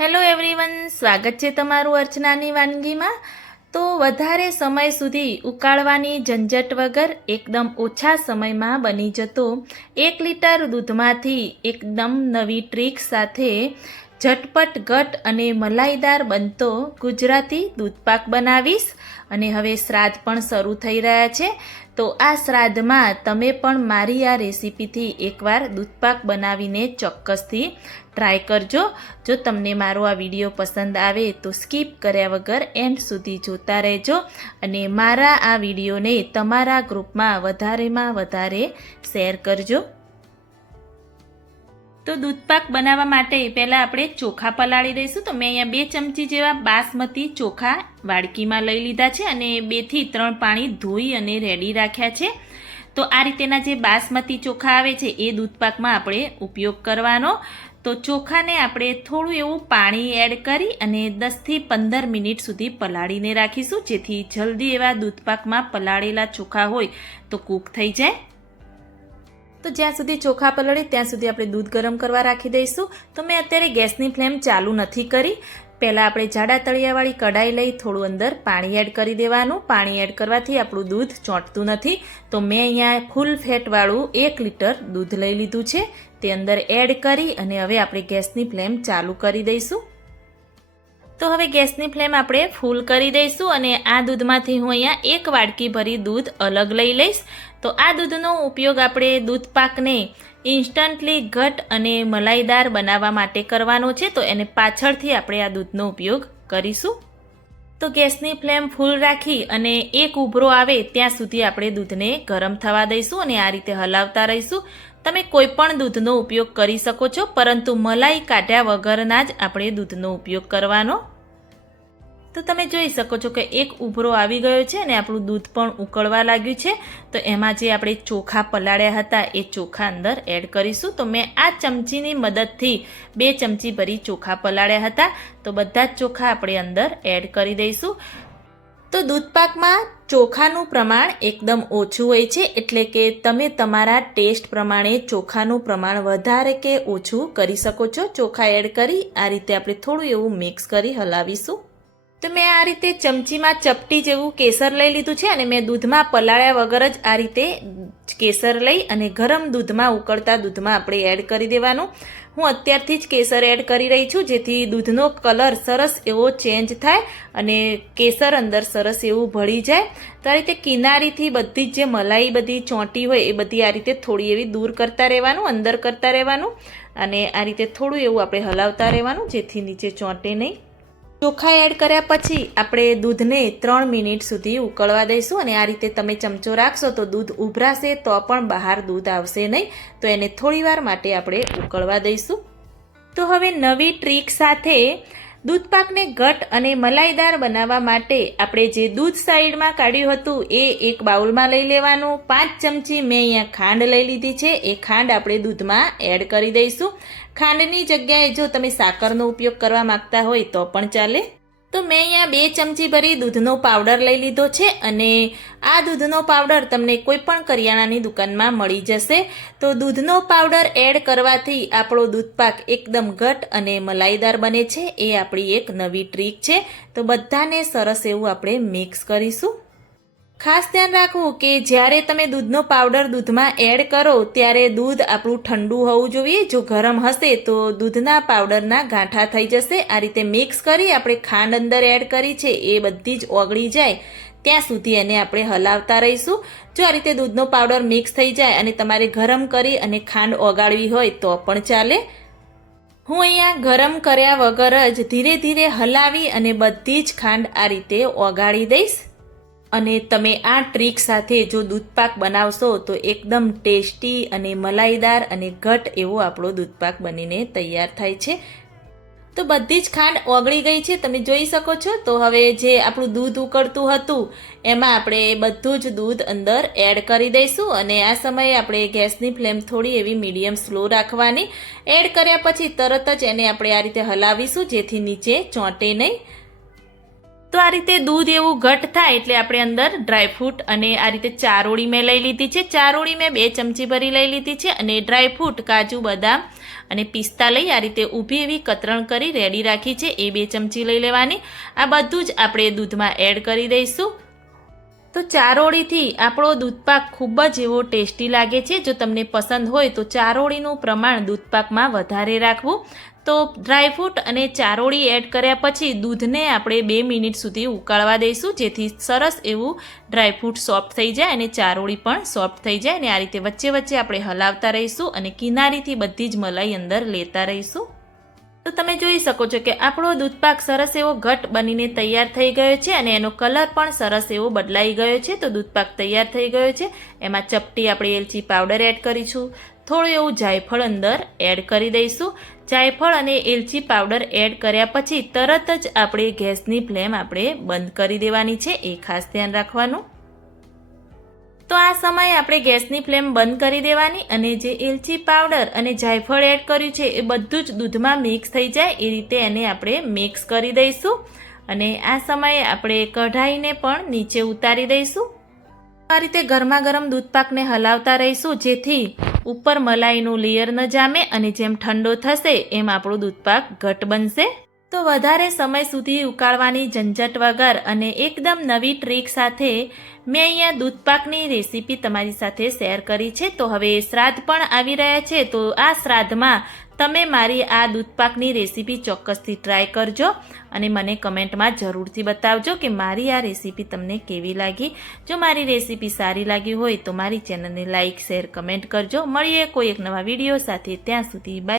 Hello everyone સ્વાગત છે તમારું અર્ચનાની વાનગીમાં. તો વધારે સમય સુધી ઉકાળવાની ઝંઝટ વગર એકદમ ઓછા સમયમાં બની જતો એક લીટર દૂધમાંથી એકદમ નવી ટ્રીક સાથે ઝટપટ, ઘટ અને મલાઈદાર બનતો ગુજરાતી દૂધપાક બનાવીશ. અને હવે શ્રાદ્ધ પણ શરૂ થઈ રહ્યા છે. તો આ શ્રાદ્ધમાં તમે પણ મારી આ રેસીપીથી એકવાર દૂધપાક બનાવીને ચોક્કસથી ટ્રાય કરજો. જો તમને મારો આ વીડિયો પસંદ આવે તો સ્કીપ કર્યા વગર એન્ડ સુધી જોતા રહેજો અને મારા આ વિડીયોને તમારા ગ્રુપમાં વધારેમાં વધારે શેર કરજો. તો દૂધપાક બનાવવા માટે પહેલાં આપણે ચોખા પલાળી દઈશું. તો મેં અહીંયા બે ચમચી જેવા બાસમતી ચોખા વાડકીમાં લઈ લીધા છે અને બેથી ત્રણ પાણી ધોઈ અને રેડી રાખ્યા છે. તો આ રીતેના જે બાસમતી ચોખા આવે છે, એ દૂધપાકમાં આપણે ઉપયોગ કરવાનો. તો ચોખાને આપણે થોડું એવું પાણી એડ કરી અને દસથી પંદર મિનિટ સુધી પલાળીને રાખીશું. જેથી જલ્દી એવા દૂધપાકમાં પલાળેલા ચોખા હોય તો કૂક થઈ જાય. તો જ્યાં સુધી ચોખા પલળે, ત્યાં સુધી આપણે દૂધ ગરમ કરવા રાખી દઈશું. તો મેં અત્યારે ગેસની ફ્લેમ ચાલુ નથી કરી. પહેલાં આપણે જાડા તળિયાવાળી કઢાઈ લઈ થોડું અંદર પાણી એડ કરી દેવાનું. પાણી એડ કરવાથી આપણું દૂધ ચોંટતું નથી. તો મેં અહીંયા ફૂલ ફેટવાળું એક લીટર દૂધ લઈ લીધું છે. તે અંદર એડ કરી અને હવે આપણે ગેસની ફ્લેમ ચાલુ કરી દઈશું. તો હવે ગેસની ફ્લેમ આપણે ફૂલ કરી દઈશું અને આ દૂધમાંથી હું અહીંયા એક વાડકી ભરી દૂધ અલગ લઈ લઈશ. તો આ દૂધનો ઉપયોગ આપણે દૂધ પાકને ઇન્સ્ટન્ટલી ઘટ અને મલાઈદાર બનાવવા માટે કરવાનો છે, તો એને પાછળથી આપણે આ દૂધનો ઉપયોગ કરીશું. તો ગેસની ફ્લેમ ફૂલ રાખી અને એક ઉભરો આવે ત્યાં સુધી આપણે દૂધને ગરમ થવા દઈશું અને આ રીતે હલાવતા રહીશું. તમે કોઈ પણ દૂધનો ઉપયોગ કરી શકો છો, પરંતુ મલાઈ કાઢ્યા વગરના જ આપણે દૂધનો ઉપયોગ કરવાનો તો તમે જોઈ શકો છો કે એક ઉભરો આવી ગયો છે અને આપણું દૂધ પણ ઉકળવા લાગ્યું છે. તો એમાં જે આપણે ચોખા પલાળ્યા હતા એ ચોખા અંદર એડ કરીશું. તો મેં આ ચમચીની મદદથી બે ચમચી ભરી ચોખા પલાળ્યા હતા. તો બધા જ ચોખા આપણે અંદર એડ કરી દઈશું. તો દૂધપાકમાં ચોખાનું પ્રમાણ એકદમ ઓછું હોય છે એટલે કે તમે તમારા ટેસ્ટ પ્રમાણે ચોખાનું પ્રમાણ વધારે કે ઓછું કરી શકો છો. ચોખા એડ કરી આ રીતે આપણે થોડું એવું મિક્સ કરી હલાવીશું. તો મેં આ રીતે ચમચીમાં ચપટી જેવું કેસર લઈ લીધું છે અને મેં દૂધમાં પલાળ્યા વગર જ આ રીતે કેસર લઈ અને ગરમ દૂધમાં ઉકળતા દૂધમાં આપણે એડ કરી દેવાનું. હું અત્યારથી જ કેસર એડ કરી રહી છું, જેથી દૂધનો કલર સરસ એવો ચેન્જ થાય અને કેસર અંદર સરસ એવું ભળી જાય. તો આ રીતે કિનારીથી બધી જ જે મલાઈ, બધી ચોંટી હોય એ બધી આ રીતે થોડી એવી દૂર કરતા રહેવાનું, અંદર કરતા રહેવાનું અને આ રીતે થોડું એવું આપણે હલાવતા રહેવાનું, જેથી નીચે ચોંટે નહીં. ચોખા એડ કર્યા પછી આપણે દૂધને ત્રણ મિનિટ સુધી ઉકળવા દઈશું અને આ રીતે તમે ચમચો રાખશો તો દૂધ ઉભરાશે તો પણ બહાર દૂધ આવશે નહીં. તો એને થોડીવાર માટે આપણે ઉકળવા દઈશું. તો હવે નવી ટ્રીક સાથે દૂધપાકને ઘટ અને મલાઈદાર બનાવવા માટે આપણે જે દૂધ સાઈડમાં કાઢ્યું હતું એ એક બાઉલમાં લઈ લેવાનું. પાંચ ચમચી મેં અહીંયા ખાંડ લઈ લીધી છે. એ ખાંડ આપણે દૂધમાં એડ કરી દઈશું. ખાંડની જગ્યાએ જો તમે સાકરનો ઉપયોગ કરવા માંગતા હોય તો પણ ચાલે. તો મેં અહીંયા બે ચમચી ભરી દૂધનો પાવડર લઈ લીધો છે અને આ દૂધનો પાવડર તમને કોઈ પણ કરિયાણાની દુકાનમાં મળી જશે. તો દૂધનો પાવડર એડ કરવાથી આપણો દૂધપાક એકદમ ઘટ અને મલાઈદાર બને છે. એ આપણી એક નવી ટ્રીક છે. તો બધાને સરસ એવું આપણે મિક્સ કરીશું. ખાસ ધ્યાન રાખવું કે જ્યારે તમે દૂધનો પાવડર દૂધમાં એડ કરો, ત્યારે દૂધ આપણું ઠંડુ હોવું જોઈએ. જો ગરમ હશે, તો દૂધના પાવડરના ગાંઠા થઈ જશે. આ રીતે મિક્સ કરી આપણે ખાંડ અંદર એડ કરી છે. એ બધી જ ઓગળી જાય. ત્યાં સુધી એને આપણે હલાવતા રહીશું. જો આ રીતે દૂધનો પાવડર મિક્સ થઈ જાય અને તમારે ગરમ કરી અને ખાંડ ઓગાળવી હોય, તો પણ ચાલે. હું અહીંયા ગરમ કર્યા વગર જ ધીરે ધીરે હલાવી અને બધી જ ખાંડ આ રીતે ઓગાળી દઈશ. અને તમે આ ટ્રીક સાથે જો દૂધપાક બનાવશો તો એકદમ ટેસ્ટી અને મલાઈદાર અને ઘટ એવો આપણો દૂધપાક બનીને તૈયાર થાય છે. તો બધી જ ખાંડ ઓગળી ગઈ છે, તમે જોઈ શકો છો. તો હવે જે આપણું દૂધ ઉકળતું હતું, એમાં આપણે બધું જ દૂધ અંદર એડ કરી દઈશું અને આ સમયે આપણે ગેસની ફ્લેમ થોડી એવી મીડિયમ સ્લો રાખવાની. એડ કર્યા પછી તરત જ એને આપણે આ રીતે હલાવીશું, જેથી નીચે ચોંટે નહીં. તો આ રીતે દૂધ એવું ઘટ થાય એટલે આપણે અંદર ડ્રાયફ્રૂટ અને આ રીતે ચારોળી મેં લઈ લીધી છે. ચારોળી મેં બે ચમચી ભરી લઈ લીધી છે અને ડ્રાયફ્રૂટ કાજુ, બદામ અને પિસ્તા લઈ આ રીતે ઊભી એવી કતરણ કરી રેડી રાખી છે. એ બે ચમચી લઈ લેવાની. આ બધું જ આપણે દૂધમાં એડ કરી દઈશું. તો ચારોળીથી આપણો દૂધપાક ખૂબ જ એવો ટેસ્ટી લાગે છે. જો તમને પસંદ હોય તો ચારોળીનું પ્રમાણ દૂધપાકમાં વધારે રાખવું. તો ડ્રાયફ્રૂટ અને ચારોળી એડ કર્યા પછી દૂધને આપણે બે મિનિટ સુધી ઉકાળવા દઈશું. જેથી સરસ એવું ડ્રાયફ્રૂટ સોફ્ટ થઈ જાય અને ચારોળી પણ સોફ્ટ થઈ જાય. અને આ રીતે વચ્ચે વચ્ચે આપણે હલાવતા રહીશું અને કિનારીથી બધી જ મલાઈ અંદર લેતા રહીશું. તો તમે જોઈ શકો છો કે આપણો દૂધપાક સરસ એવો ઘટ બનીને તૈયાર થઈ ગયો છે અને એનો કલર પણ સરસ એવો બદલાઈ ગયો છે. તો દૂધપાક તૈયાર થઈ ગયો છે. એમાં ચપટી આપણે એલચી પાવડર એડ કરીશું. થોડું એવું જાયફળ અંદર એડ કરી દઈશું. જાયફળ અને એલચી પાવડર એડ કર્યા પછી તરત જ આપણે ગેસની ફ્લેમ આપણે બંધ કરી દેવાની છે. એ ખાસ ધ્યાન રાખવાનું. તો આ સમયે આપણે ગેસની ફ્લેમ બંધ કરી દેવાની અને જે એલચી પાવડર અને જાયફળ એડ કર્યું છે એ બધું જ દૂધમાં મિક્સ થઈ જાય એ રીતે એને આપણે મિક્સ કરી દઈશું. અને આ સમયે આપણે કઢાઈને પણ નીચે ઉતારી દઈશું. આ રીતે ગરમા ગરમ દૂધપાકને હલાવતા રહીશું, જેથી ઉપર મલાઈનું લેયર ન જામે અને જેમ ઠંડો થશે એમ આપણું દૂધપાક ઘટ બનશે. તો વધારે સમય સુધી ઉકાળવાની ઝંઝટ વગર અને એકદમ નવી ટ્રીક સાથે મેં અહીંયા દૂધપાકની રેસીપી તમારી સાથે શેર કરી છે. તો હવે શ્રાદ્ધ પણ આવી રહ્યા છે. તો આ શ્રાદ્ધમાં તમે મારી આ દૂધપાકની રેસીપી ચોક્કસથી ટ્રાય કરજો અને મને કમેન્ટમાં જરૂરથી બતાવજો કે મારી આ રેસીપી તમને કેવી લાગી. જો મારી રેસીપી સારી લાગી હોય તો મારી ચેનલને લાઇક શેર, કમેન્ટ કરજો. મળીએ કોઈ એક નવા વીડિયો સાથે. ત્યાં સુધી બાય